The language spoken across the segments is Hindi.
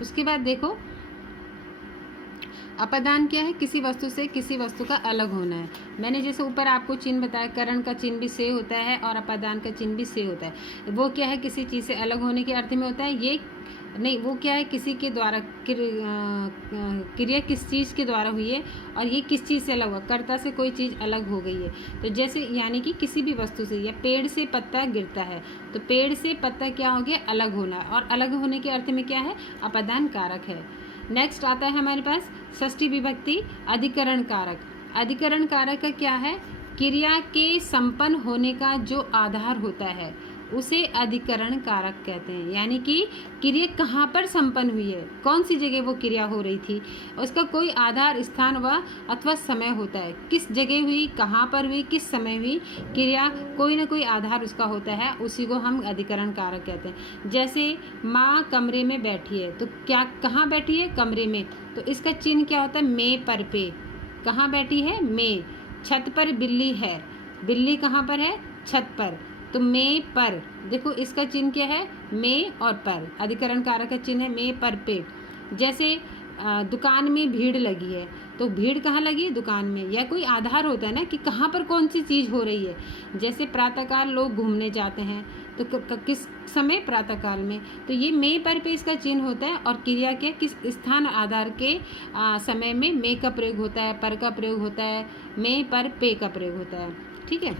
उसके बाद देखो, अपादान क्या है, किसी वस्तु से किसी वस्तु का अलग होना है। मैंने जैसे ऊपर आपको चिन्ह बताया, करण का चिन्ह भी से होता है और अपादान का चिन्ह भी से होता है। वो क्या है, किसी चीज़ से अलग होने के अर्थ में होता है। ये नहीं, वो क्या है, किसी के द्वारा क्रिया किस चीज़ के द्वारा हुई है और ये किस चीज़ से अलग हुआ, कर्ता से कोई चीज़ अलग हो गई है। तो जैसे यानी कि किसी भी वस्तु से, या पेड़ से पत्ता गिरता है, तो पेड़ से पत्ता क्या हो गया, अलग होना, और अलग होने के अर्थ में क्या है, अपादान कारक है। नेक्स्ट आता है हमारे पास षष्ठी विभक्ति अधिकरण कारक। अधिकरण कारक का क्या है, क्रिया के संपन्न होने का जो आधार होता है उसे अधिकरण कारक कहते हैं। यानी कि क्रिया कहाँ पर संपन्न हुई है, कौन सी जगह वो क्रिया हो रही थी, उसका कोई आधार, स्थान व अथवा समय होता है। किस जगह हुई, कहाँ पर हुई, किस समय हुई क्रिया, कोई ना कोई आधार उसका होता है, उसी को हम अधिकरण कारक कहते हैं। जैसे माँ कमरे में बैठी है, तो क्या, कहाँ बैठी है, कमरे में, तो इसका चिन्ह क्या होता है, में पर पे। कहाँ बैठी है, में। छत पर बिल्ली है, बिल्ली कहाँ पर है, छत पर, तो में पर। देखो इसका चिन्ह क्या है, में और पर। अधिकरण कारक का चिन्ह है में पर पे। जैसे दुकान में भीड़ लगी है, तो भीड़ कहाँ लगी, दुकान में, या कोई आधार होता है ना कि कहाँ पर कौन सी चीज़ हो रही है। जैसे प्रातःकाल लोग घूमने जाते हैं, तो किस समय, प्रातःकाल में, तो ये में पर पे इसका चिन्ह होता है। और क्रिया के किस स्थान आधार के समय में में का प्रयोग होता है, पर का प्रयोग होता है, में पर पे का प्रयोग होता है। ठीक है,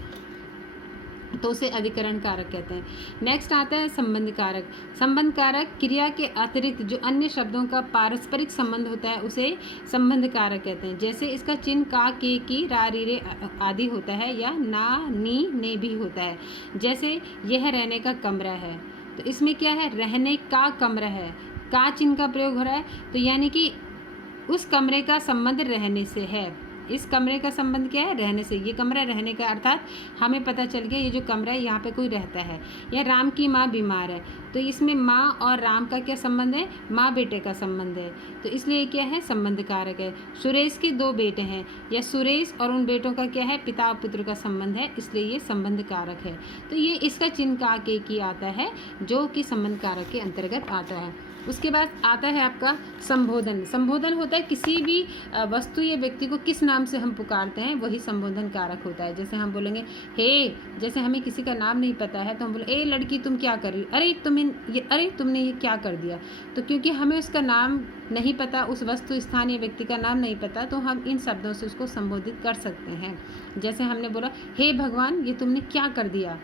तो उसे अधिकरण कारक कहते हैं। नेक्स्ट आता है संबंध कारक। संबंध कारक क्रिया के अतिरिक्त जो अन्य शब्दों का पारस्परिक संबंध होता है उसे संबंध कारक कहते हैं। जैसे इसका चिन्ह का, के, की, रा, री, रे आदि होता है, या ना, नी, ने भी होता है। जैसे यह रहने का कमरा है, तो इसमें क्या है, रहने का कमरा है, का चिन्ह का प्रयोग हो रहा है, तो यानी कि उस कमरे का संबंध रहने से है। इस कमरे का संबंध क्या है, रहने से। ये कमरा रहने का, अर्थात हमें पता चल गया ये जो कमरा है यहाँ पे कोई रहता है। या राम की माँ बीमार है, तो इसमें माँ और राम का क्या संबंध है, माँ बेटे का संबंध है, तो इसलिए क्या है, संबंध कारक है। सुरेश के 2 बेटे हैं, या सुरेश और उन बेटों का क्या है, पिता और पुत्र का संबंध है, इसलिए ये संबंध कारक है। तो ये इसका चिन्ह का, के, की आता है, जो कि संबंध कारक के अंतर्गत आता है। उसके बाद आता है आपका संबोधन। संबोधन होता है किसी भी वस्तु या व्यक्ति को किस नाम से हम पुकारते हैं, वही संबोधन कारक होता है। जैसे हम बोलेंगे हे, जैसे हमें किसी का नाम नहीं पता है तो हम बोले, ए लड़की तुम क्या कर रही, अरे तुमने ये क्या कर दिया। तो क्योंकि हमें उसका नाम नहीं पता, उस वस्तु, स्थान या व्यक्ति का नाम नहीं पता, तो हम इन शब्दों से उसको संबोधित कर सकते हैं। जैसे हमने बोला, हे भगवान ये तुमने क्या कर दिया।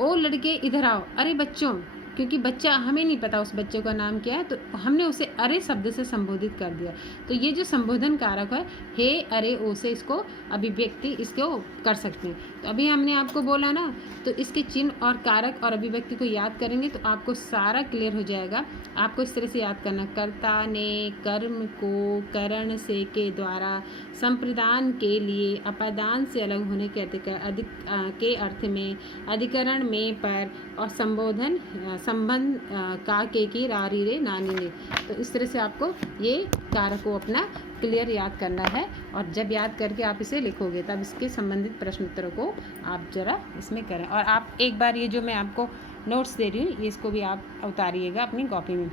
ओ लड़के इधर आओ, अरे बच्चों, क्योंकि बच्चा, हमें नहीं पता उस बच्चे का नाम क्या है, तो हमने उसे अरे शब्द से संबोधित कर दिया। तो ये जो संबोधन कारक है, हे, अरे, ओ से इसको अभिव्यक्ति इसको कर सकते हैं। तो अभी हमने आपको बोला ना, तो इसके चिन्ह और कारक और अभिव्यक्ति को याद करेंगे तो आपको सारा क्लियर हो जाएगा। आपको इस तरह से याद करना, कर्ता ने कर्म को करण से के द्वारा संप्रदान के लिए अपादान से अलग होने के अर्थ में, अधिकरण में पर, और संबोधन संबंध का, के, की, रा, री, रे, नानी, ने। तो इस तरह से आपको ये कारक को अपना क्लियर याद करना है, और जब याद करके आप इसे लिखोगे तब इसके संबंधित प्रश्न उत्तरों को आप ज़रा इसमें करें। और आप एक बार ये जो मैं आपको नोट्स दे रही हूँ, इसको भी आप उतारिएगा अपनी कॉपी में।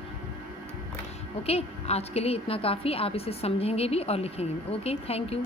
ओके, आज के लिए इतना काफ़ी, आप इसे समझेंगे भी और लिखेंगे। Okay, thank you.